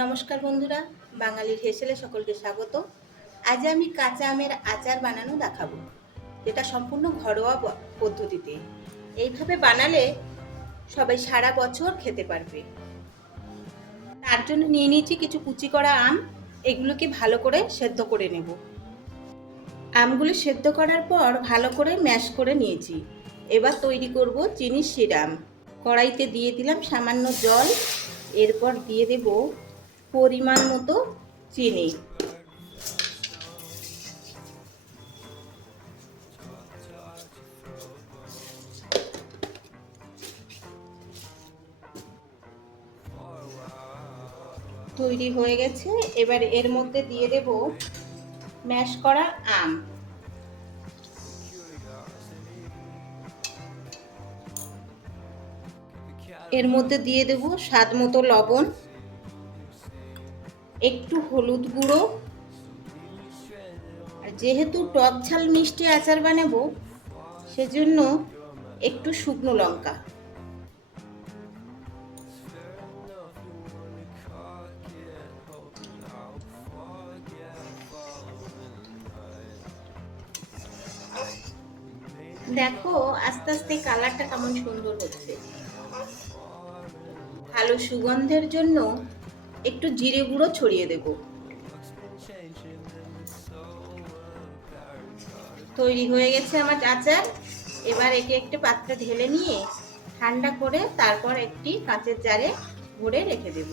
নমস্কার বন্ধুরা, বাঙালির হেসেলে সকলকে স্বাগত। আজ আমি কাঁচা আমের আচার বানানো দেখাবো, যেটা সম্পূর্ণ ঘরোয়া পদ্ধতিতে। এইভাবে বানালে সবাই সারা বছর খেতে পারবে। তার জন্য নিয়ে নিয়েছি কিছু কুচি করা আম। এগুলোকে ভালো করে সেদ্ধ করে নেব। আমগুলো সেদ্ধ করার পর ভালো করে ম্যাশ করে নিয়েছি। এবার তৈরি করব চিনির সিরাপ। কড়াইতে দিয়ে দিলাম সামান্য জল, এরপর দিয়ে দেব পরিমাণ মতো চিনি। তৈরি হয়ে গেছে। এবার এর মধ্যে দিয়ে দেব ম্যাশ করা আম। এর মধ্যে দিয়ে দেব স্বাদ মতো লবণ, একটু হলুদ গুঁড়ো, আর যেহেতু টক ঝাল মিষ্টি আচার বানাবো সেজন্য একটু শুকনো লঙ্কা। দেখো আস্তে আস্তে কালারটা কেমন সুন্দর হচ্ছে। ভালো সুগন্ধের জন্য একটু জিরে গুঁড়ো ছড়িয়ে দেব। তৈরি হয়ে গেছে আমার আচার। এবার এটি একটি পাত্রে ঢেলে নিয়ে ঠান্ডা করে তারপর একটি কাঁচের জারে ভরে রেখে দেব।